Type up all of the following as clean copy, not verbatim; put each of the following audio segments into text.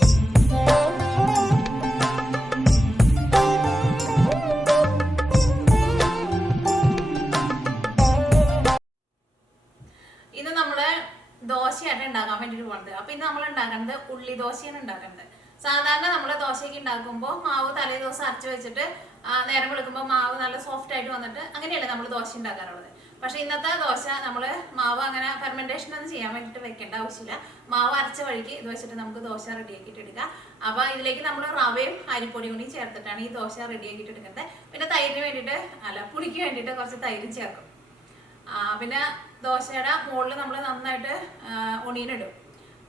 ഇത് നമ്മള് ദോശയായിട്ട് ഉണ്ടാക്കാൻ വേണ്ടിയിട്ട് പോകുന്നത്. അപ്പൊ ഇന്ന് നമ്മൾ ഉണ്ടാക്കുന്നത് ഉള്ളി ദോശയാണ് ഉണ്ടാക്കുന്നത്. സാധാരണ നമ്മൾ ദോശയ്ക്ക് ഉണ്ടാക്കുമ്പോൾ മാവ് തലേ ദിവസം അരച്ച് വെച്ചിട്ട് നേരം വെളുക്കുമ്പോൾ മാവ് നല്ല സോഫ്റ്റ് ആയിട്ട് വന്നിട്ട് അങ്ങനെയല്ലേ നമ്മൾ ദോശ ഉണ്ടാക്കാറുള്ളത്. പക്ഷെ ഇന്നത്തെ ദോശ നമ്മൾ മാവ് അങ്ങനെ ഫെർമെന്റേഷൻ ഒന്നും ചെയ്യാൻ വേണ്ടിയിട്ട് വെക്കേണ്ട ആവശ്യമില്ല. മാവ് അരച്ച വഴിക്ക് ഇത് വെച്ചിട്ട് നമുക്ക് ദോശ റെഡിയാക്കിയിട്ട് എടുക്കാം. അപ്പൊ ഇതിലേക്ക് നമ്മൾ റവയും അരിപ്പൊടിയും കൂടി ചേർത്തിട്ടാണ് ഈ ദോശ റെഡിയാക്കിയിട്ട് എടുക്കുന്നത്. പിന്നെ തൈരിന് വേണ്ടിയിട്ട് പുളിക്ക് വേണ്ടിയിട്ട് കുറച്ച് തൈരും ചേർക്കും. പിന്നെ ദോശയുടെ മുകളിൽ നമ്മൾ നന്നായിട്ട് ഒണിയനിടും.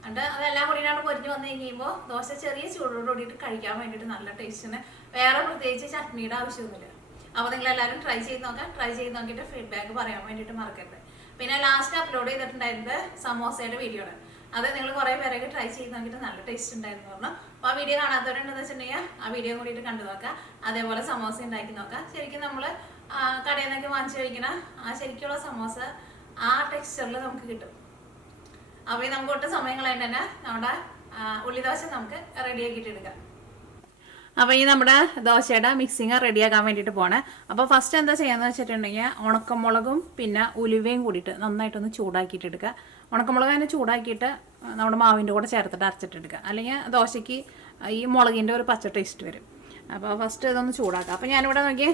എന്നിട്ട് അതെല്ലാം കൂടിയാണ് പൊരിഞ്ഞ് വന്നു കഴിയുമ്പോൾ ദോശ ചെറിയ ചൂടോട് കൂടിയിട്ട് കഴിക്കാൻ വേണ്ടിയിട്ട് നല്ല ടേസ്റ്റിന്. വേറെ പ്രത്യേകിച്ച് ചട്നിയുടെ ആവശ്യമൊന്നുമില്ല. അപ്പോൾ നിങ്ങൾ എല്ലാവരും ട്രൈ ചെയ്ത് നോക്കാം. ട്രൈ ചെയ്ത് നോക്കിയിട്ട് ഫീഡ്ബാക്ക് പറയാൻ വേണ്ടിയിട്ട് മറക്കരുത്. പിന്നെ ലാസ്റ്റ് അപ്ലോഡ് ചെയ്തിട്ടുണ്ടായിരുന്നത് സമോസയുടെ വീഡിയോ ആണ്. അത് നിങ്ങൾ കുറേ പേരൊക്കെ ട്രൈ ചെയ്ത് നോക്കിയിട്ട് നല്ല ടേസ്റ്റ് ഉണ്ടായിരുന്നു പറഞ്ഞു. അപ്പോൾ ആ വീഡിയോ കാണാത്തവരുണ്ടെന്ന് വെച്ചിട്ടുണ്ടെങ്കിൽ ആ വീഡിയോ കൂടിയിട്ട് കണ്ടു നോക്കാം. അതേപോലെ സമോസ ഉണ്ടാക്കി നോക്കാം. ശരിക്കും നമ്മൾ കടയിൽ നിന്നൊക്കെ വാങ്ങിച്ചു കഴിക്കണ ശരിക്കുള്ള സമോസ ആ ടെക്സ്ചറിൽ നമുക്ക് കിട്ടും. അപ്പോൾ നമുക്ക് ഒട്ടും സമയം കളയാണ്ട് തന്നെ നമ്മുടെ ഉള്ളിദോശ നമുക്ക് റെഡിയാക്കിയിട്ട് എടുക്കാം. അപ്പോൾ ഈ നമ്മുടെ ദോശയുടെ മിക്സിങ് റെഡിയാക്കാൻ വേണ്ടിയിട്ട് പോകണേ. അപ്പോൾ ഫസ്റ്റ് എന്താ ചെയ്യാന്ന് വെച്ചിട്ടുണ്ടെങ്കിൽ ഉണക്കമുളകും പിന്നെ ഉലുവയും കൂടിയിട്ട് നന്നായിട്ടൊന്ന് ചൂടാക്കിയിട്ട് എടുക്കുക. ഉണക്കമുളക് അതിനെ ചൂടാക്കിയിട്ട് നമ്മുടെ മാവിൻ്റെ കൂടെ ചേർത്തിട്ട് അരച്ചിട്ടെടുക്കുക. അല്ലെങ്കിൽ ദോശയ്ക്ക് ഈ മുളകിൻ്റെ ഒരു പച്ച ടേസ്റ്റ് വരും. അപ്പോൾ ഫസ്റ്റ് ഇതൊന്ന് ചൂടാക്കാം. അപ്പോൾ ഞാനിവിടെ നോക്കി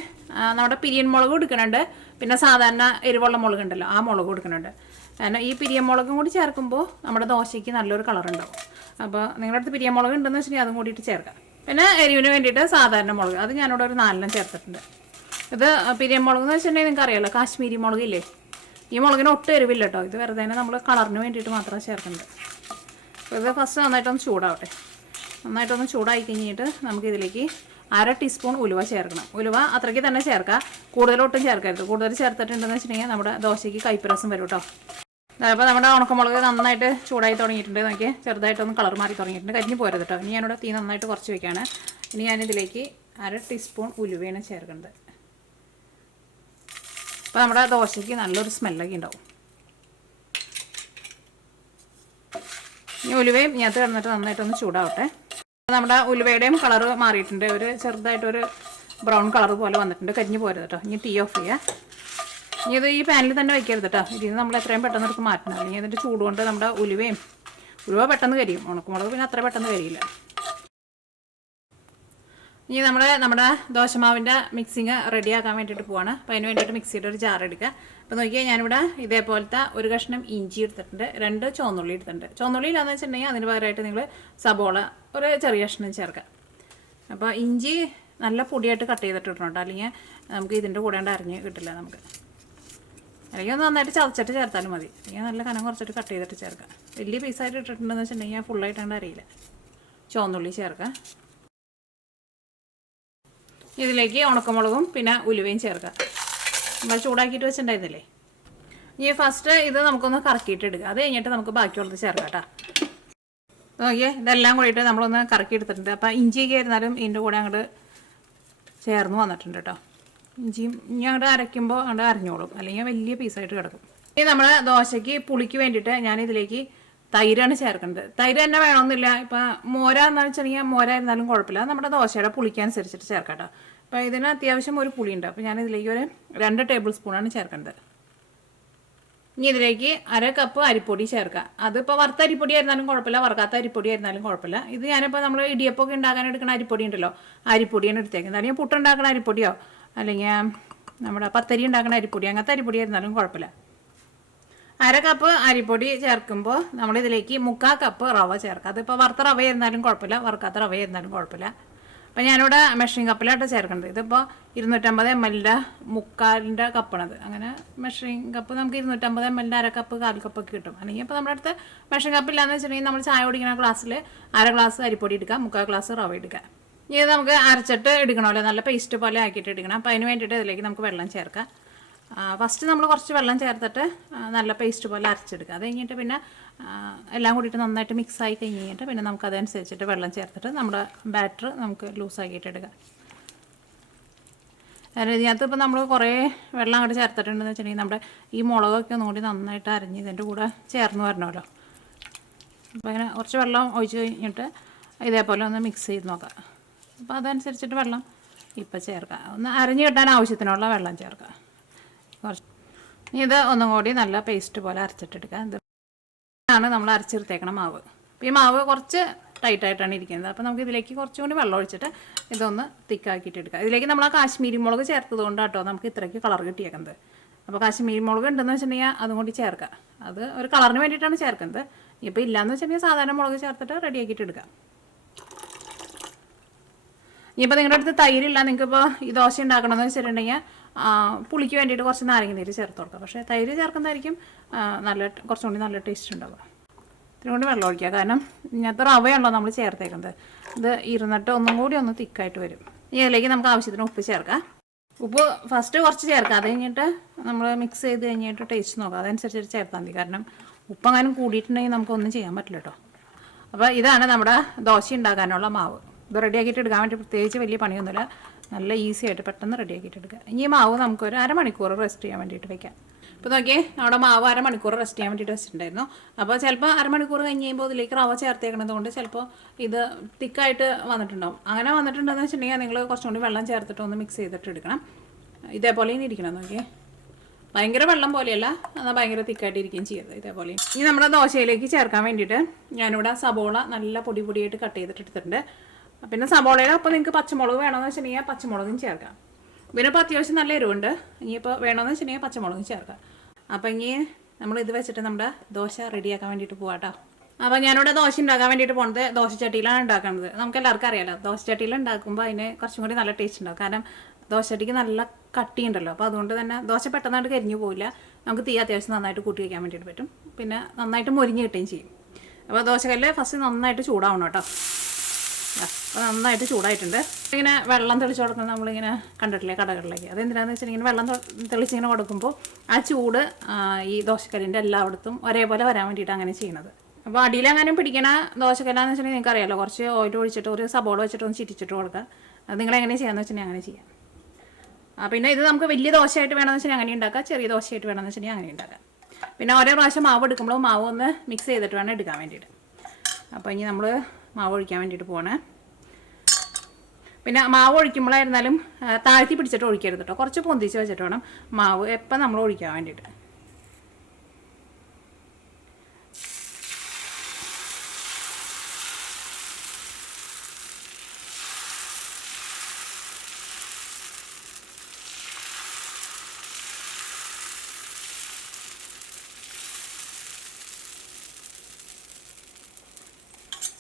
നമ്മുടെ പിരിയൻ മുളകും എടുക്കുന്നുണ്ട്. പിന്നെ സാധാരണ എരിവുള്ള മുളക് ഉണ്ടല്ലോ ആ മുളകും എടുക്കുന്നുണ്ട്. കാരണം ഈ പിരിയൻ മുളകും കൂടി ചേർക്കുമ്പോൾ നമ്മുടെ ദോശയ്ക്ക് നല്ലൊരു കളർ ഉണ്ടാവും. അപ്പോൾ നിങ്ങളുടെ അടുത്ത് പിരിയൻ മുളക് ഉണ്ടെന്ന് വെച്ചിട്ടുണ്ടെങ്കിൽ അതും കൂടിയിട്ട് ചേർക്കാം. പിന്നെ എരിവിന് വേണ്ടിയിട്ട് സാധാരണ മുളക് അത് ഞാനിവിടെ ഒരു 4 ചേർത്തിട്ടുണ്ട്. ഇത് പിരിയൻ മുളക് എന്ന് വെച്ചിട്ടുണ്ടെങ്കിൽ നിങ്ങൾക്ക് അറിയാമല്ലോ, കാശ്മീരി മുളകില്ലേ, ഈ മുളകിന് ഒട്ടും എരിവില്ല കേട്ടോ. ഇത് വെറുതെ നമ്മൾ കളറിന് വേണ്ടിയിട്ട് മാത്രമേ ചേർക്കുന്നത്. അപ്പോൾ ഇത് ഫസ്റ്റ് നന്നായിട്ടൊന്ന് ചൂടാവട്ടെ. നന്നായിട്ടൊന്ന് ചൂടായി കഴിഞ്ഞിട്ട് നമുക്കിതിലേക്ക് 1/2 ടീസ്പൂൺ ഉലുവ ചേർക്കണം. ഉലുവ അത്രയ്ക്ക് തന്നെ ചേർക്കുക, കൂടുതലൊട്ടും ചേർക്കരുത്. കൂടുതൽ ചേർത്തിട്ടുണ്ടെന്ന് വെച്ചിട്ടുണ്ടെങ്കിൽ നമ്മുടെ ദോശയ്ക്ക് കൈപ്പരസം വരും കേട്ടോ. അപ്പോൾ നമ്മുടെ ഉണക്കമുളക് നന്നായിട്ട് ചൂടായി തുടങ്ങിയിട്ടുണ്ട്. നോക്കി ചെറുതായിട്ടൊന്ന് കളർ മാറി തുടങ്ങിയിട്ടുണ്ട്. കരിഞ്ഞ് പോരുത് കേട്ടോ. ഇനി ഞാനിവിടെ തീ നന്നായിട്ട് കുറച്ച് വെക്കുകയാണ്. ഇനി ഞാനിതിലേക്ക് 1/2 ടീസ്പൂൺ ഉലുവയാണ് ചേർക്കേണ്ടത്. അപ്പോൾ നമ്മുടെ ദോശയ്ക്ക് നല്ലൊരു സ്മെല്ലൊക്കെ ഉണ്ടാവും. ഇനി ഉലുവയും ഇതിനകത്ത് കിടന്നിട്ട് നന്നായിട്ടൊന്ന് ചൂടാവട്ടെ. നമ്മുടെ ഉലുവയുടെയും കളർ മാറിയിട്ടുണ്ട്. ഒരു ചെറുതായിട്ടൊരു ബ്രൗൺ കളർ പോലെ വന്നിട്ടുണ്ട്. കരിഞ്ഞ് പോരുത് കേട്ടോ. ഇനി തീ ഓഫ് ചെയ്യുക. ഇനി ഇത് ഈ പാനിൽ തന്നെ വയ്ക്കരുത് കേട്ടോ. ഇതിന് നമ്മൾ എത്രയും പെട്ടെന്ന് എടുത്ത് മാറ്റണം. അല്ലെങ്കിൽ അതിൻ്റെ ചൂട് കൊണ്ട് നമ്മുടെ ഉലുവ പെട്ടെന്ന് കരിയും. ഉണക്കമുളക് പിന്നെ അത്ര പെട്ടെന്ന് കരിയില്ല. ഇനി നമ്മുടെ ദോശമാവിൻ്റെ മിക്സിങ് റെഡിയാക്കാൻ വേണ്ടിയിട്ട് പോവാണ്. അപ്പോൾ അതിന് വേണ്ടിയിട്ട് മിക്സിയുടെ ഒരു ജാർ എടുക്കുക. അപ്പോൾ നോക്കിയാൽ ഞാനിവിടെ ഇതേപോലത്തെ ഒരു കഷ്ണം ഇഞ്ചി എടുത്തിട്ടുണ്ട്, 2 ചുവന്നുള്ളി എടുത്തിട്ടുണ്ട്. ചുവന്നുള്ളി ഇല്ലാന്ന് വെച്ചിട്ടുണ്ടെങ്കിൽ അതിന് പകരമായിട്ട് നിങ്ങൾ സബോള ഒരു ചെറിയ കഷ്ണം ചേർക്കുക. അപ്പോൾ ഇഞ്ചി നല്ല പൊടിയായിട്ട് കട്ട് ചെയ്തിട്ട് ഇടണം. അല്ലെങ്കിൽ നമുക്ക് ഇതിൻ്റെ കൂടെ അരഞ്ഞ് കിട്ടില്ല നമുക്ക്. അല്ലെങ്കിൽ ഒന്ന് നന്നായിട്ട് ചതച്ചിട്ട് ചേർത്താലും മതി. അല്ലെങ്കിൽ നല്ല കനം കുറച്ചിട്ട് കട്ട് ചെയ്തിട്ട് ചേർക്കുക. വലിയ പീസായിട്ട് ഇട്ടിട്ടുണ്ടെന്ന് വെച്ചിട്ടുണ്ടെങ്കിൽ ഫുള്ളായിട്ടാണ്ട് അറിയില്ല. ചുവന്നുള്ളി ചേർക്കുക. ഇതിലേക്ക് ഉണക്കമുളകും പിന്നെ ഉലുവയും ചേർക്കുക. നമ്മൾ ചൂടാക്കിയിട്ട് വെച്ചിട്ടുണ്ടായിരുന്നില്ലേ. ഇനി ഫസ്റ്റ് ഇത് നമുക്കൊന്ന് കറക്കിയിട്ട് എടുക്കുക. അത് കഴിഞ്ഞിട്ട് നമുക്ക് ബാക്കിയുള്ളത് ചേർക്കാം കേട്ടോ. നോക്കിയേ, ഇതെല്ലാം കൂടിയിട്ട് നമ്മളൊന്ന് കറക്കി എടുത്തിട്ടുണ്ട്. അപ്പോൾ ഇഞ്ചിയൊക്കെ ആയിരുന്നാലും ഇതിൻ്റെ കൂടെ അങ്ങോട്ട് ചേർന്ന് വന്നിട്ടുണ്ട് കേട്ടോ. ഇഞ്ചിയും ഇനി അങ്ങോട്ട് അരയ്ക്കുമ്പോൾ അങ്ങോട്ട് അരഞ്ഞോളും, അല്ലെങ്കിൽ വലിയ പീസായിട്ട് കിടക്കും. ഇനി നമ്മൾ ദോശയ്ക്ക് പുളിക്ക് വേണ്ടിയിട്ട് ഞാനിതിലേക്ക് തൈരാണ് ചേർക്കുന്നത്. തൈര് തന്നെ വേണമെന്നില്ല. ഇപ്പം മോരാന്ന് വെച്ചിട്ടുണ്ടെങ്കിൽ മോരായിരുന്നാലും കുഴപ്പമില്ല. നമ്മുടെ ദോശയുടെ പുളിക്കനുസരിച്ചിട്ട് ചേർക്കാം കേട്ടോ. അപ്പോൾ ഇതിന് അത്യാവശ്യം ഒരു പുളിയുണ്ട്. അപ്പോൾ ഞാനിതിലേക്ക് ഒരു 2 ടേബിൾ സ്പൂണാണ് ചേർക്കേണ്ടത്. ഇനി ഇതിലേക്ക് 1/2 കപ്പ് അരിപ്പൊടി ചേർക്കുക. അതിപ്പോൾ വറുത്ത അരിപ്പൊടി ആയിരുന്നാലും കുഴപ്പമില്ല, വറുക്കാത്ത അരിപ്പൊടി ആയിരുന്നാലും കുഴപ്പമില്ല. ഇത് ഞാനിപ്പോൾ നമ്മൾ ഇടിയപ്പമൊക്കെ ഉണ്ടാക്കാൻ എടുക്കുന്ന അരിപ്പൊടി ഉണ്ടല്ലോ, അരിപ്പൊടിയാണ് എടുത്തേക്കുന്നത്. അല്ലെങ്കിൽ പുട്ടുണ്ടാക്കുന്ന അരിപ്പൊടിയോ അല്ലെങ്കിൽ നമ്മുടെ പത്തരി ഉണ്ടാക്കുന്ന അരിപ്പൊടി, അങ്ങനത്തെ അരിപ്പൊടി ആയിരുന്നാലും കുഴപ്പമില്ല. 1/2 കപ്പ് അരിപ്പൊടി ചേർക്കുമ്പോൾ നമ്മളിതിലേക്ക് 3/4 കപ്പ് റവ ചേർക്കുക. അതിപ്പോൾ വറുത്ത റവ ആയിരുന്നാലും കുഴപ്പമില്ല, വറുക്കാത്ത റവ ആയിരുന്നാലും കുഴപ്പമില്ല. അപ്പോൾ ഞാനിവിടെ മെഷറിംഗ് കപ്പിലായിട്ട് ചേർക്കേണ്ടത്. ഇതിപ്പോൾ 250 ml 3/4 കപ്പാണത്. അങ്ങനെ മെഷറിംഗ് കപ്പ് നമുക്ക് 250 ml 1/2 കപ്പ് 1/4 കപ്പൊക്കെ കിട്ടും. അല്ലെങ്കിൽ ഇപ്പോൾ നമ്മുടെ അടുത്ത് മെഷറിംഗ് കപ്പില്ലാന്ന് വെച്ചിട്ടുണ്ടെങ്കിൽ നമ്മൾ ചായ കുടിക്കുന്ന ഗ്ലാസ്സിൽ 1/2 ഗ്ലാസ് അരിപ്പൊടി എടുക്കുക, 3/4 ഗ്ലാസ് റവ എടുക്കുക. ഇനി നമുക്ക് അരച്ചിട്ട് എടുക്കണമല്ലോ, നല്ല പേസ്റ്റ് പോലെ ആക്കിയിട്ട് എടുക്കണം. അപ്പോൾ അതിന് വേണ്ടിയിട്ട് ഇതിലേക്ക് നമുക്ക് വെള്ളം ചേർക്കാം. ഫസ്റ്റ് നമ്മൾ കുറച്ച് വെള്ളം ചേർത്തിട്ട് നല്ല പേസ്റ്റ് പോലെ അരച്ചെടുക്കുക. അത് കഴിഞ്ഞിട്ട് പിന്നെ എല്ലാം കൂടിയിട്ട് നന്നായിട്ട് മിക്സായി കഴിഞ്ഞിട്ട് പിന്നെ നമുക്ക് അതനുസരിച്ചിട്ട് വെള്ളം ചേർത്തിട്ട് നമ്മുടെ ബാറ്റർ നമുക്ക് ലൂസാക്കിയിട്ട് എടുക്കാം. ഇതിനകത്ത് ഇപ്പോൾ നമ്മൾ കുറേ വെള്ളം അങ്ങോട്ട് ചേർത്തിട്ടുണ്ടെന്ന് വെച്ചിട്ടുണ്ടെങ്കിൽ നമ്മുടെ ഈ മുളകൊക്കെ ഒന്നുകൂടി നന്നായിട്ട് അരഞ്ഞ് ഇതിൻ്റെ കൂടെ ചേർന്ന് വരണമല്ലോ. അപ്പോൾ അങ്ങനെ കുറച്ച് വെള്ളം ഒഴിച്ച് കഴിഞ്ഞിട്ട് ഇതേപോലെ ഒന്ന് മിക്സ് ചെയ്ത് നോക്കാം. അപ്പോൾ അതനുസരിച്ചിട്ട് വെള്ളം ഇപ്പോൾ ചേർക്കാം. ഒന്ന് അരഞ്ഞ് കിട്ടാൻ ആവശ്യത്തിനുള്ള വെള്ളം ചേർക്കാം. കുറച്ച് ഇത് ഒന്നും കൂടി നല്ല പേസ്റ്റ് പോലെ അരച്ചിട്ടെടുക്കാം. ഇതാണ് നമ്മൾ അരച്ചെടുത്തേക്കണം മാവ്. അപ്പോൾ ഈ മാവ് കുറച്ച് ടൈറ്റായിട്ടാണ് ഇരിക്കുന്നത്. അപ്പോൾ നമുക്ക് ഇതിലേക്ക് കുറച്ചും കൂടി വെള്ളം ഒഴിച്ചിട്ട് ഇതൊന്ന് തിക്കാക്കിയിട്ട് എടുക്കാം. ഇതിലേക്ക് നമ്മൾ ആ കാശ്മീരി മുളക് ചേർത്തത് കൊണ്ടാട്ടോ നമുക്ക് ഇത്രയ്ക്ക് കളർ കിട്ടിയേക്കുന്നത്. അപ്പോൾ കാശ്മീരി മുളക് ഉണ്ടെന്ന് വെച്ചിട്ടുണ്ടെങ്കിൽ അതും കൂടി ചേർക്കാം. അത് ഒരു കളറിന് വേണ്ടിയിട്ടാണ് ചേർക്കുന്നത്. ഇപ്പോൾ ഇല്ലയെന്ന് വെച്ചിട്ടുണ്ടെങ്കിൽ സാധാരണ മുളക് ചേർത്തിട്ട് റെഡിയാക്കിയിട്ട് എടുക്കാം. ഇനിയിപ്പോൾ നിങ്ങളുടെ അടുത്ത് തൈരില്ല, നിങ്ങൾക്കിപ്പോൾ ഈ ദോശ ഉണ്ടാക്കണമെന്ന് വെച്ചിട്ടുണ്ടെങ്കിൽ പുളിക്ക് വേണ്ടിയിട്ട് കുറച്ച് നാരങ്ങ നീര് ചേർത്ത് കൊടുക്കാം. പക്ഷേ തൈര് ചേർക്കുന്നതായിരിക്കും കുറച്ചും കൂടി നല്ല ടേസ്റ്റ് ഉണ്ടാവുക. ഇത്തിരി കൂടി വെള്ളം ഒഴിക്കുക. കാരണം ഇങ്ങനത്തെ റവയാണല്ലോ നമ്മൾ ചേർത്തേക്കുന്നത്. ഇത് ഇരുന്നിട്ട് ഒന്നും കൂടി ഒന്ന് തിക്കായിട്ട് വരും. ഇതിലേക്ക് നമുക്ക് ആവശ്യത്തിന് ഉപ്പ് ചേർക്കാം. ഉപ്പ് ഫസ്റ്റ് കുറച്ച് ചേർക്കാം. അത് കഴിഞ്ഞിട്ട് നമ്മൾ മിക്സ് ചെയ്ത് കഴിഞ്ഞിട്ട് ടേസ്റ്റ് നോക്കാം. അതനുസരിച്ചിട്ട് ചേർത്താൽ മതി. കാരണം ഉപ്പെങ്ങാനും കൂടിയിട്ടുണ്ടെങ്കിൽ നമുക്കൊന്നും ചെയ്യാൻ പറ്റില്ല കേട്ടോ. അപ്പോൾ ഇതാണ് നമ്മുടെ ദോശ ഉണ്ടാക്കാനുള്ള മാവ്. ഇത് റെഡിയാക്കിയിട്ട് എടുക്കാൻ വേണ്ടി പ്രത്യേകിച്ച് വലിയ പണിയൊന്നുമില്ല. നല്ല ഈസി ആയിട്ട് പെട്ടെന്ന് റെഡിയാക്കിയിട്ട് എടുക്കുക. ഈ മാവ് നമുക്കൊരു അരമണിക്കൂർ റെസ്റ്റ് ചെയ്യാൻ വേണ്ടിയിട്ട് വയ്ക്കാം. ഇപ്പോൾ നോക്കിയേ, അവിടെ മാവ് അരമണിക്കൂർ റെസ്റ്റ് ചെയ്യാൻ വേണ്ടിയിട്ട് വെച്ചിട്ടുണ്ടായിരുന്നു. അപ്പോൾ ചിലപ്പോൾ അരമണിക്കൂർ കഴിഞ്ഞ് കഴിയുമ്പോൾ ഇതിലേക്ക് റവ ചേർത്തേക്കണത് കൊണ്ട് ചിലപ്പോൾ ഇത് തിക്കായിട്ട് വന്നിട്ടുണ്ടാവും. അങ്ങനെ വന്നിട്ടുണ്ടെന്ന് വെച്ചിട്ടുണ്ടെങ്കിൽ നിങ്ങൾ കുറച്ചും കൂടി വെള്ളം ചേർത്തിട്ട് ഒന്ന് മിക്സ് ചെയ്തിട്ട് എടുക്കണം. ഇതേപോലെ ഇനി ഇരിക്കണം. നോക്കിയേ, ഭയങ്കര വെള്ളം പോലെയല്ല, എന്നാൽ ഭയങ്കര തിക്കായിട്ട് ഇരിക്കുകയും ചെയ്യരുത്. ഇതേപോലെ ഇനി നമ്മുടെ ദോശയിലേക്ക് ചേർക്കാൻ വേണ്ടിയിട്ട് ഞാനിവിടെ സബോള നല്ല പൊടി പൊടിയായിട്ട് കട്ട് ചെയ്തിട്ട് എടുത്തിട്ടുണ്ട്. പിന്നെ സബോളയുടെ ഒപ്പം നിങ്ങൾക്ക് പച്ചമുളക് വേണമെന്ന് വെച്ചിട്ടുണ്ടെങ്കിൽ പച്ചമുളകും ചേർക്കാം. പിന്നെ ഇപ്പോൾ അത്യാവശ്യം നല്ല എരിവുണ്ട്. ഇനിയിപ്പോൾ വേണമെന്ന് വെച്ചിട്ടുണ്ടെങ്കിൽ പച്ചമുളകും ചേർക്കാം. അപ്പോൾ ഇനി നമ്മൾ ഇത് വെച്ചിട്ട് നമ്മുടെ ദോശ റെഡിയാക്കാൻ വേണ്ടിയിട്ട് പോകാം കേട്ടോ. അപ്പോൾ ഞാനിവിടെ ദോശ ഉണ്ടാക്കാൻ വേണ്ടിയിട്ട് പോകുന്നത് ദോശച്ചട്ടിയിലാണ് ഉണ്ടാക്കുന്നത്. നമുക്ക് എല്ലാവർക്കും അറിയാമല്ലോ, ദോശച്ചട്ടിയിൽ ഉണ്ടാക്കുമ്പോൾ അതിന് കുറച്ചും കൂടി നല്ല ടേസ്റ്റ് ഉണ്ടാവും. കാരണം ദോശച്ചട്ടിക്ക് നല്ല കട്ടിയുണ്ടല്ലോ. അപ്പോൾ അതുകൊണ്ട് തന്നെ ദോശ പെട്ടെന്നായിട്ട് കരിഞ്ഞു പോവില്ല. നമുക്ക് തീ അത്യാവശ്യം നന്നായിട്ട് കൂട്ടി വയ്ക്കാൻ വേണ്ടിയിട്ട് പറ്റും. പിന്നെ നന്നായിട്ട് മൊരിഞ്ഞ് കിട്ടുകയും ചെയ്യും. അപ്പോൾ ദോശക്കല്ല് ഫസ്റ്റ് നന്നായിട്ട് ചൂടാവണം കേട്ടോ. അപ്പോൾ നന്നായിട്ട് ചൂടായിട്ടുണ്ട്. ഇങ്ങനെ വെള്ളം തെളിച്ച് കൊടുക്കുന്നത് നമ്മളിങ്ങനെ കണ്ടിട്ടില്ലേ കടകളിലേക്ക്. അതെന്തിനാണെന്ന് വെച്ചാൽ ഇങ്ങനെ വെള്ളം തെളിച്ചിങ്ങനെ കൊടുക്കുമ്പോൾ ആ ചൂട് ഈ ദോശക്കല്ലിൻ്റെ എല്ലായിടത്തും ഒരേപോലെ വരാൻ വേണ്ടിയിട്ട് അങ്ങനെ ചെയ്യുന്നത്. അപ്പോൾ അടിയിലെങ്ങാനും പിടിക്കണ ദോശക്കല്ലാന്ന് വെച്ചിട്ടുണ്ടെങ്കിൽ നിങ്ങൾക്ക് അറിയാമല്ലോ, കുറച്ച് ഓയിൽ ഒഴിച്ചിട്ട് ഒരു സബോള വെച്ചിട്ട് ഒന്ന് ചിരിച്ചിട്ട് കൊടുക്കുക. അത് നിങ്ങളെങ്ങനെ ചെയ്യാമെന്ന് വെച്ചിട്ടുണ്ടെങ്കിൽ അങ്ങനെ ചെയ്യാം. പിന്നെ ഇത് നമുക്ക് വലിയ ദോശയായിട്ട് വേണമെന്ന് വെച്ചാൽ അങ്ങനെ ഉണ്ടാക്കാം, ചെറിയ ദോശയായിട്ട് വേണമെന്ന് വെച്ചിട്ടുണ്ടെങ്കിൽ അങ്ങനെ ഉണ്ടാക്കാം. പിന്നെ ഓരോ പ്രാവശ്യം മാവ് എടുക്കുമ്പോൾ മാവ് ഒന്ന് മിക്സ് ചെയ്തിട്ട് വേണം എടുക്കാൻ വേണ്ടിയിട്ട്. അപ്പോൾ ഇനി നമ്മൾ മാവ് ഒഴിക്കാൻ വേണ്ടിയിട്ട് പോവാണ്. പിന്നെ മാവ് ഒഴിക്കുമ്പോഴായിരുന്നാലും താഴ്ത്തി പിടിച്ചിട്ട് ഒഴിക്കരുത് കേട്ടോ. കുറച്ച് പൊന്തിച്ച് വെച്ചിട്ട് വേണം മാവ് എപ്പം നമ്മൾ ഒഴിക്കാൻ വേണ്ടിയിട്ട്.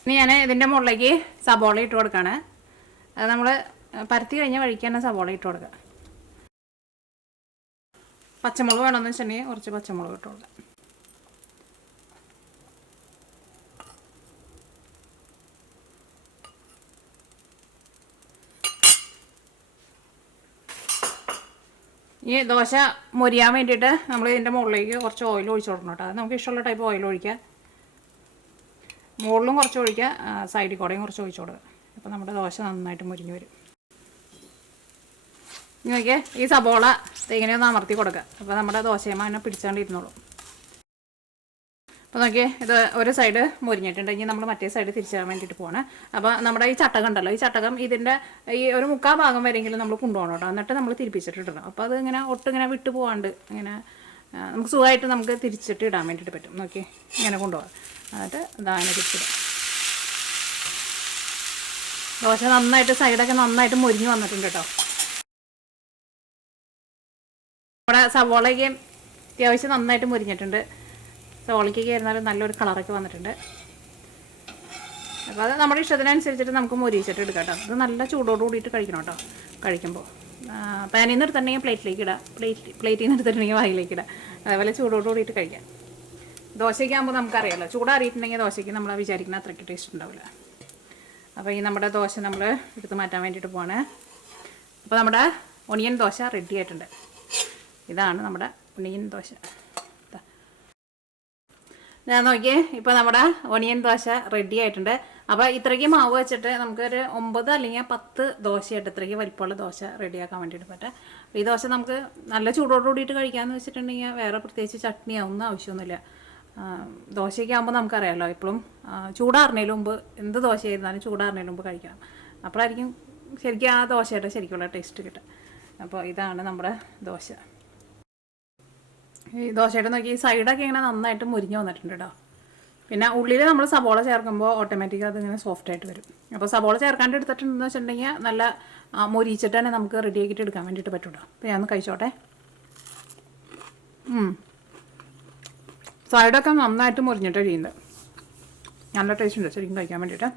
ഇനി ഞാൻ ഇതിൻ്റെ മുകളിലേക്ക് സബോള ഇട്ട് കൊടുക്കുകയാണ്. അത് നമ്മൾ പരത്തി കഴിഞ്ഞ വഴിക്ക് തന്നെ സബോള ഇട്ട് കൊടുക്കുക. പച്ചമുളക് വേണമെന്ന് വെച്ചിട്ടുണ്ടെങ്കിൽ കുറച്ച് പച്ചമുളക് ഇട്ട് കൊടുക്കുക. ഈ ദോശ മൊരിയാൻ വേണ്ടിയിട്ട് നമ്മൾ ഇതിൻ്റെ മുകളിലേക്ക് കുറച്ച് ഓയിൽ ഒഴിച്ച് കൊടുക്കണം കേട്ടോ. അത് നമുക്ക് ഇഷ്ടമുള്ള ടൈപ്പ് ഓയിൽ ഒഴിക്കുക. മുകളിലും കുറച്ച് ഒഴിക്കുക, സൈഡിൽ കൂടെയും കുറച്ച് ഒഴിച്ച് കൊടുക്കുക. അപ്പോൾ നമ്മുടെ ദോശ നന്നായിട്ട് മുരിഞ്ഞ് വരും. നോക്കിയേ, ഈ സബോള ഇങ്ങനെ ഒന്ന് അമർത്തി കൊടുക്കുക. അപ്പോൾ നമ്മുടെ ദോശയമ്മ അതിനെ പിടിച്ചുകൊണ്ടിരുന്നോളും. അപ്പോൾ നോക്കിയേ, ഇത് ഒരു സൈഡ് മുരിഞ്ഞിട്ടുണ്ടെങ്കിൽ നമ്മൾ മറ്റേ സൈഡ് തിരിച്ചാൻ വേണ്ടിയിട്ട് പോവാണ്. അപ്പോൾ നമ്മുടെ ഈ ചട്ടകം ഉണ്ടല്ലോ, ഈ ചട്ടകം ഇതിൻ്റെ ഈ ഒരു മുക്കാൽ ഭാഗം വരെയെങ്കിലും നമ്മൾ കൊണ്ടുപോകണം കേട്ടോ. എന്നിട്ട് നമ്മൾ തിരിപ്പിച്ചിട്ടിടണം. അപ്പോൾ അത് ഇങ്ങനെ ഒട്ടിങ്ങനെ വിട്ടു പോകാണ്ട് ഇങ്ങനെ നമുക്ക് സുഖമായിട്ട് നമുക്ക് തിരിച്ചിട്ട് ഇടാൻ വേണ്ടിയിട്ട് പറ്റും. നോക്കി ഇങ്ങനെ കൊണ്ടുപോകാം. എന്നിട്ട് ഇതാങ്ങനെ തിരിച്ചിടാം. ദോശ നന്നായിട്ട് സൈഡൊക്കെ നന്നായിട്ട് മൊരിഞ്ഞ് വന്നിട്ടുണ്ട് കേട്ടോ. നമ്മുടെ സവോളയ്ക്ക് അത്യാവശ്യം നന്നായിട്ട് മൊരിഞ്ഞിട്ടുണ്ട്. സവോളയ്ക്കൊക്കെ ആയിരുന്നാലും നല്ലൊരു കളറൊക്കെ വന്നിട്ടുണ്ട്. അപ്പോൾ അത് നമ്മുടെ ഇഷ്ടത്തിനനുസരിച്ചിട്ട് നമുക്ക് മൊരിച്ചിട്ട് എടുക്കാം കേട്ടോ. ഇത് നല്ല ചൂടോട് കൂടിയിട്ട് കഴിക്കണം കേട്ടോ. കഴിക്കുമ്പോൾ പാനിൽ നിന്ന് എടുത്തിട്ടുണ്ടെങ്കിൽ പ്ലേറ്റിലേക്ക് ഇടാം, പ്ലേറ്റിൽ നിന്ന് എടുത്തിട്ടുണ്ടെങ്കിൽ വായിലേക്ക് ഇടാം. അതേപോലെ ചൂടോട് കൂടിയിട്ട് കഴിക്കാം. ദോശയ്ക്ക് ആകുമ്പോൾ നമുക്കറിയാമല്ലോ, ചൂടാറിയിട്ടുണ്ടെങ്കിൽ ദോശയ്ക്ക് നമ്മൾ വിചാരിക്കുന്ന അത്രയ്ക്ക് ടേസ്റ്റ് ഉണ്ടാവില്ല. അപ്പോൾ ഈ നമ്മുടെ ദോശ നമ്മൾ എടുത്ത് മാറ്റാൻ വേണ്ടിയിട്ട് പോവാണ്. അപ്പോൾ നമ്മുടെ ഒണിയൻ ദോശ റെഡി ആയിട്ടുണ്ട്. ഇതാണ് നമ്മുടെ ഒണിയൻ ദോശ. ഞാൻ നോക്കിയേ, ഇപ്പോൾ നമ്മുടെ ഒണിയൻ ദോശ റെഡി ആയിട്ടുണ്ട്. അപ്പോൾ ഇത്രയ്ക്ക് മാവ് വെച്ചിട്ട് നമുക്കൊരു 9 അല്ലെങ്കിൽ 10 ദോശയായിട്ട് ഇത്രയ്ക്ക് വലിപ്പമുള്ള ദോശ റെഡിയാക്കാൻ വേണ്ടിയിട്ട് പറ്റും. ഈ ദോശ നമുക്ക് നല്ല ചൂടോട് കൂടിയിട്ട് കഴിക്കാമെന്ന് വെച്ചിട്ടുണ്ടെങ്കിൽ വേറെ പ്രത്യേകിച്ച് ചട്നിയോ ഒന്നും ആവശ്യമൊന്നുമില്ല. ദോശയ്ക്ക് ആകുമ്പോൾ നമുക്കറിയാമല്ലോ എപ്പോഴും ചൂടാറുന്നതിന് മുമ്പ് എന്ത് ദോശ ആയിരുന്നാലും ചൂടാറുന്നതിന് മുമ്പ് കഴിക്കണം. അപ്പോഴായിരിക്കും ശരിക്കും ആ ദോശയുടെ ശരിക്കുള്ള ടേസ്റ്റ് കിട്ടുക. അപ്പോൾ ഇതാണ് നമ്മുടെ ദോശ. ഈ ദോശയുടെ നോക്കി സൈഡൊക്കെ ഇങ്ങനെ നന്നായിട്ട് മുരിഞ്ഞ് വന്നിട്ടുണ്ട് കേട്ടോ. പിന്നെ ഉള്ളിൽ നമ്മൾ സബോള ചേർക്കുമ്പോൾ ഓട്ടോമാറ്റിക്കായി അതിങ്ങനെ സോഫ്റ്റായിട്ട് വരും. അപ്പോൾ സബോള ചേർക്കാണ്ട് എടുത്തിട്ടുണ്ടെന്ന് വെച്ചിട്ടുണ്ടെങ്കിൽ നല്ല മൊരിച്ചിട്ട് തന്നെ നമുക്ക് റെഡിയാക്കിയിട്ട് എടുക്കാൻ വേണ്ടിയിട്ട് പറ്റുള്ളൂ. അപ്പോൾ ഞാൻ ഒന്ന് കഴിച്ചോട്ടെ. സൈഡൊക്കെ നന്നായിട്ട് മുരിഞ്ഞിട്ട് ഇരിക്കുന്നത്. നല്ല ടേസ്റ്റ് ഉണ്ട് ശരിക്കും കഴിക്കാൻ വേണ്ടിയിട്ട്.